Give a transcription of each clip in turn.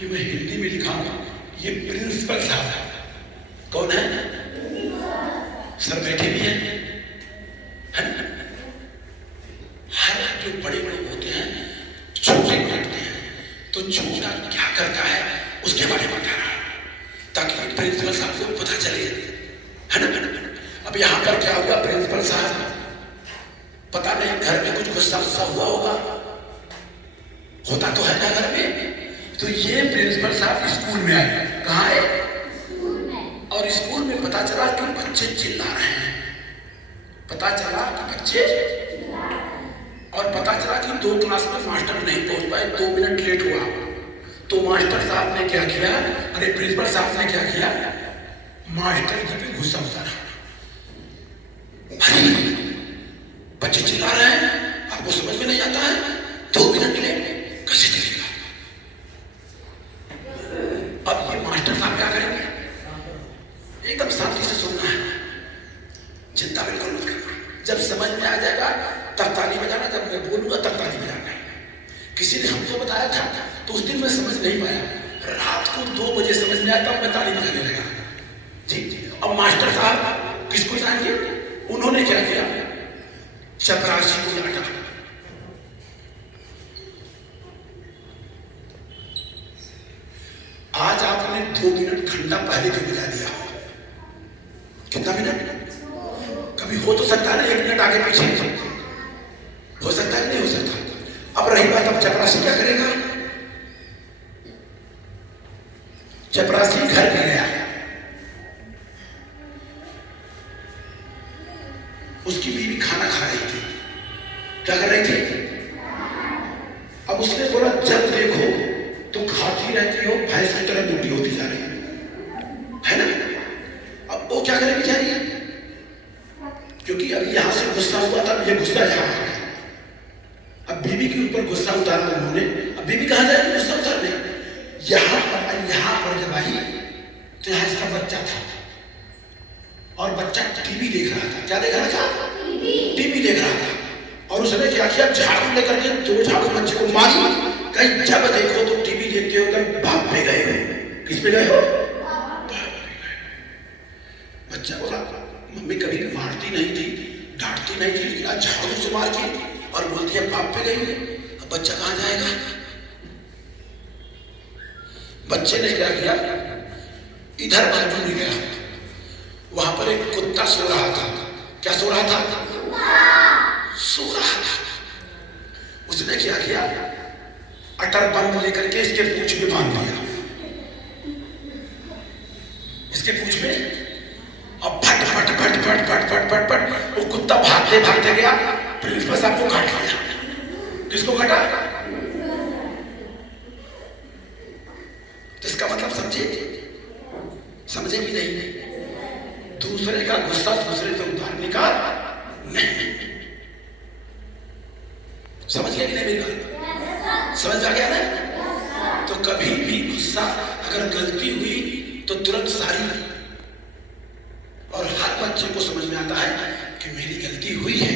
ये मैं हिंदी में लिखा हूं, ये प्रिंसिपल साहब कौन है? सर बैठे भी हैं, है ना? हर जो बड़े बड़े होते हैं छोटे करते हैं, तो छोटा क्या करता है उसके बारे में बता रहा ताकि प्रिंसिपल साहब को पता चले, है ना? अब यहां पर क्या हुआ, प्रिंसिपल साहब पता नहीं घर में कुछ गुस्सा हुआ होगा, होता तो है ना घर में। तो ये प्रिंसिपल साहब स्कूल में आए। कहाँ आए? और स्कूल में पता चला कि बच्चे चिल्ला रहे हैं, पता चला कि बच्चे, और पता चला कि 2 क्लास में मास्टर नहीं पहुंच पाए, 2 मिनट लेट हुआ। तो मास्टर साहब ने क्या किया, अरे प्रिंसिपल साहब ने क्या किया, मास्टर जी पे गुस्सा उतारा। अरे बच्चे चिल्ला रहे हैं, आपको समझ में नहीं आता है, 2 मिनट लेट कैसे चलेगा? अब ये मास्टर साहब क्या करेंगे? एकदम शांति से सुनना है, चिंता बिल्कुल मत करना, जब समझ में आ जाएगा तब ताली बजाना, जब मैं बोलूंगा तब ताली बजाना। किसी ने हमको बताया था तो उस दिन मैं समझ नहीं पाया, रात को 2 बजे समझ में आया तब मैं ताली बजाने लगा। जी। अब मास्टर साहब किसको जाएंगे, उन्होंने क्या किया, चपरासी को डांटा। आज आपने 2 मिनट घंटा पहले क्यों बजा दिया? कितना मिनट? कभी हो तो सकता है ना 1 मिनट आगे पीछे, हो सकता है नहीं हो सकता। अब रही बात, अब चपरासी क्या करेगा? चपरासी घर में गया, उसकी बीवी खाना खा रही थी, क्या कर रही थी? अब उसने बोला जब देखो तो खाती रहती हो, भैंस की तरह मोटी होती जा रही है ना? अब वो क्या करेगी, जा रही है, क्योंकि अभी यहां से गुस्सा हुआ था, ये गुस्सा यहां आ गया। अब बीवी के ऊपर गुस्सा उतारा उन्होंने, अब बीवी कहां जाएगी गुस्सा उतारने? यहां पर जब आई तो यहां इसका बच्चा था, और बच्चा टीवी देख रहा था। क्या देख रहा था? टीवी देख रहा था। और उसने क्या किया, झाड़ू लेकर के 2 झाड़ू बच्चे को मारी। कहीं जब देखो तो टीवी देखते हो तो बाप पे गए हो। किस पे गए हो? बच्चा बोला मम्मी कभी मारती नहीं थी, डांटती नहीं थी, लेकिन झाड़ू से मार के और बोलती है बाप पे गई। अब बच्चा कहां जाएगा? बच्चे ने क्या किया, इधर बाजू में गया, वहां पर एक कुत्ता सो रहा था। क्या सो रहा था? सो रहा था। उसने क्या किया, अटर बंद लेकर के इसके पूंछ में बांध दिया, इसके पूंछ में। अब फट फट फट फट फट फट फट फट वो कुत्ता भागते भागते गया, प्रिंसिपल साहब को काट लिया। किसको काटा? तो इसका मतलब समझे भी नहीं, दूसरे का गुस्सा दूसरे से उतारने का नहीं। समझ गया कि नहीं मेरी बात? समझ आ गया ना? तो कभी भी गुस्सा अगर गलती हुई तो तुरंत सारी, और हर बच्चे को समझ में आता है कि मेरी गलती हुई है।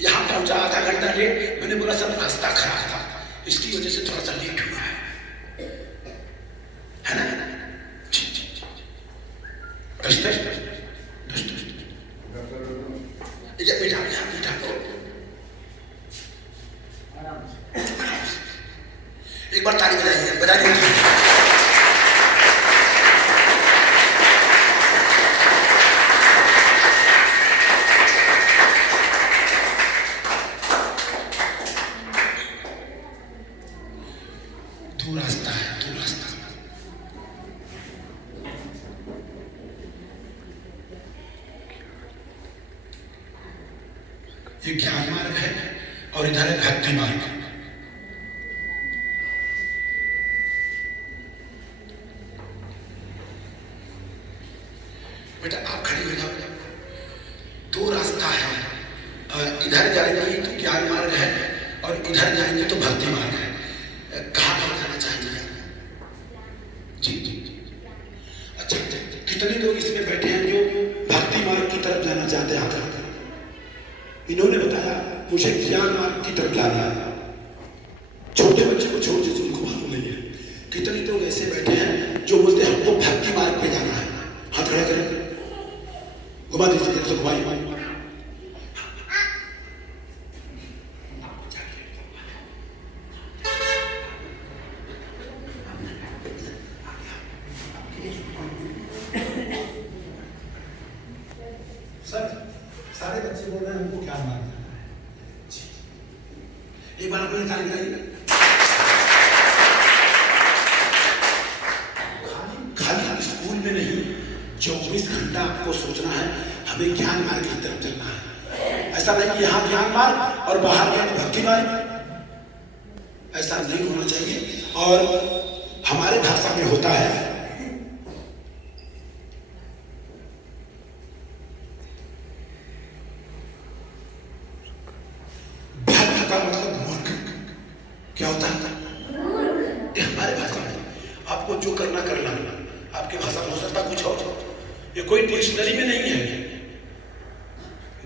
यहां पहुंचा आधा घंटा लेट, मैंने बोला सर रास्ता खराब था, इसकी वजह से थोड़ा सा लेट हुआ है ना? बिठा दो एक बार, ताली बजाइए। दो रास्ता है, दो रास्ता। ये ज्ञान मार्ग है और इधर है भक्ति मार्ग। बेटा आप खड़े हो जाओ, 2 रास्ता है, इधर जाएंगे तो ज्ञान मार्ग है और इधर जाएंगे तो भक्ति मार्ग है। कहाँ पर जाना चाहेंगे? जी। अच्छा, कितने लोग इसमें बैठे हैं जो भक्ति मार्ग की तरफ जाना चाहते हैं? आकर इन्होंने बताया मुझे ज्ञान मार्ग की तरफ जाना है। छोटे बच्चे को छोड़ दीजिए, उनको मालूम नहीं है। कितने लोग ऐसे बैठे हैं जो बोलते हैं हमको भक्ति मार्ग पे जाना है, हाथ खड़ा करें, घुमा दीजिए, तो घुमाइए। सर सारे बच्चे बोल रहे हैं हमको ज्ञान मार्ग जाना है। एक बार अपने ताली बजाइए। खाली स्कूल में नहीं, 24 घंटा आपको सोचना है हमें ज्ञान मार्ग की तरफ चलना है। ऐसा नहीं कि यहाँ ज्ञान मार्ग और बाहर ज्ञान भक्ति मार्ग, ऐसा नहीं होना चाहिए। और हमारे भाषा में होता है भक्त का मतलब मूर्ख। क्या होता है? ये हमारे भाषा में, आपको जो करना करना, आपके भाषा में हो सकता कुछ और, ये कोई डिक्शनरी में नहीं है।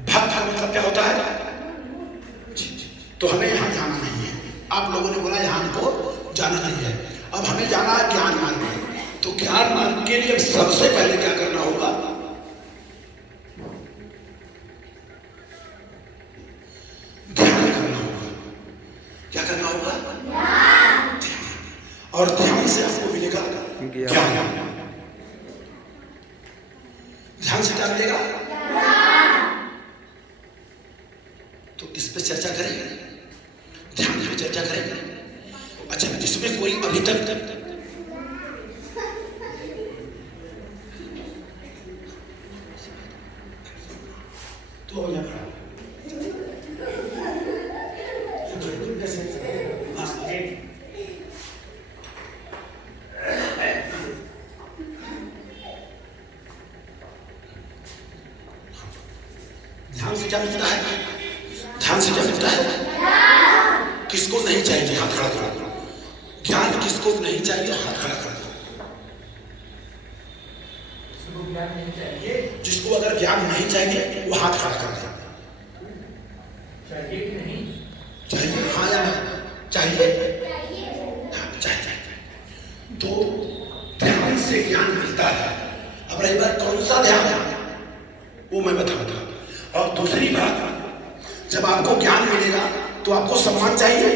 भक्त का मतलब क्या होता है? तो हमें यहाँ जाना नहीं है। आप लोगों ने बोला यहाँ हमको जाना नहीं है, अब हमें जाना है ज्ञान मार्ग में। तो ज्ञान मार्ग के लिए सबसे पहले क्या करना होगा? ध्यान करना होगा। क्या करना होगा? ध्यान। और ध्यान से आपको मिलेगा ज्ञान। ध्यान से क्या मिलेगा? तो इस पे चर्चा करेंगे, ध्यान पे चर्चा करेंगे। अच्छा, जिसमें कोई अभी तक तो ध्यान से क्या मिलता है? ध्यान से क्या मिलता है? किसको नहीं चाहिए? हाथ खड़ा करो। ज्ञान किसको नहीं चाहिए? हाथ खड़ा करो। जिसको अगर ज्ञान नहीं चाहिए वो हाथ खड़ा कर दे। चाहिए कि नहीं चाहिए? हाँ या ना? चाहिए? हाँ, चाहिए। तो ध्यान से ज्ञान मिलता है। अब रही बात कौन सा ध्यान है वो मैं बताऊंगा। और दूसरी बात, जब आपको ज्ञान मिलेगा तो आपको सम्मान चाहिए।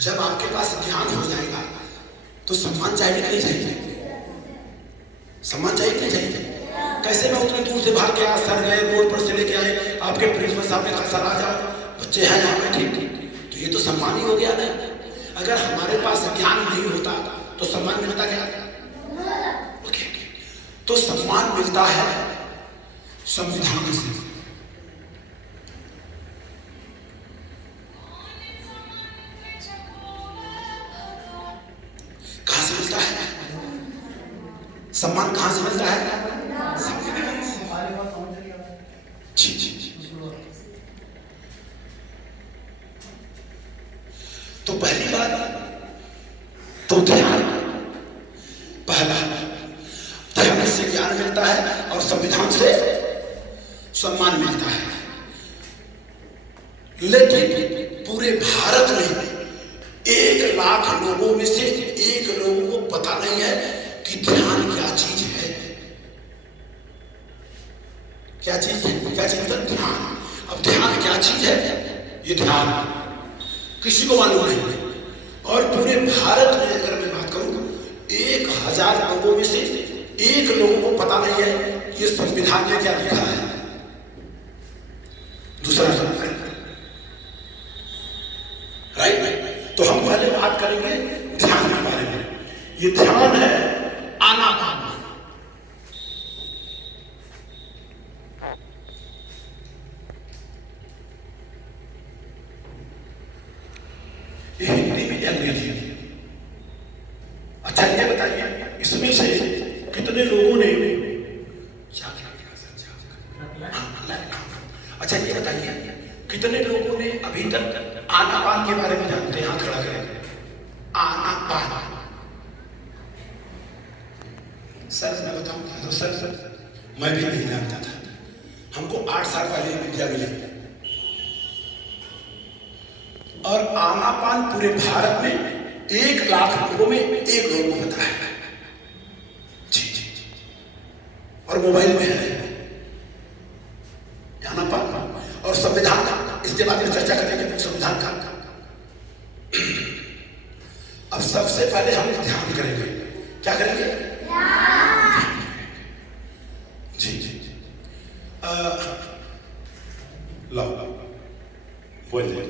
जब आपके पास ज्ञान हो जाएगा तो सम्मान चाहिए कि नहीं चाहिए? सम्मान चाहिए कि नहीं चाहिए? कैसे मैं उतने दूर से भाग के आज सर गए, रोड पर से लेके आए, आपके प्रिंसिपल साहब ने कहा सर आ जाओ, बच्चे हैं यहाँ पे, ठीक, तो ये तो सम्मान ही हो गया ना। अगर हमारे पास ज्ञान नहीं होता तो सम्मान मिलता क्या? ओके, तो सम्मान मिलता है संविधान से। कहां से मिलता है सम्मान? कहां से मिलता है? संविधान से। जी जी जी। तो पहली बात तो ध्यान, पहला ध्यान से ज्ञान मिलता है और संविधान से सम्मान मिलता है। लेकिन पूरे भारत में 1 लाख लोगों में से 1 लोगों को पता नहीं है कि ध्यान क्या चीज है। क्या चीज है? क्या चीज मतलब ध्यान। अब ध्यान क्या चीज है? ये ध्यान किसी को मालूम नहीं। और पूरे भारत में अगर मैं बात करूं 1000 लोगों में से 1 लोगों को पता नहीं है ये संविधान में क्या लिखा है। दूसरा राइट। तो हम पहले बात करेंगे ध्यान के बारे में। ये ध्यान है आनापान। ये हिंदी में अंग्रेजी में। अच्छा ये बताइए इसमें से कितने लोगों ने, अच्छा ये बताइए कितने लोगों ने अभी तक आनापान के बारे में जानते हैं? हाथ खड़ा करें। आनापान। सर मैं बताऊं तो सर मैं भी नहीं जानता था। हमको 8 साल पहले विद्या मिली। और आनापान पूरे भारत में 1 लाख लोगों में 1 लोगों को पता है। जी जी जी। और मोबाइल में है आनापान। और संविधान, इसके बाद में चर्चा करेंगे संविधान का। अब सबसे पहले हम ध्यान करेंगे। क्या करेंगे? जी जी जी। लो बोलिए।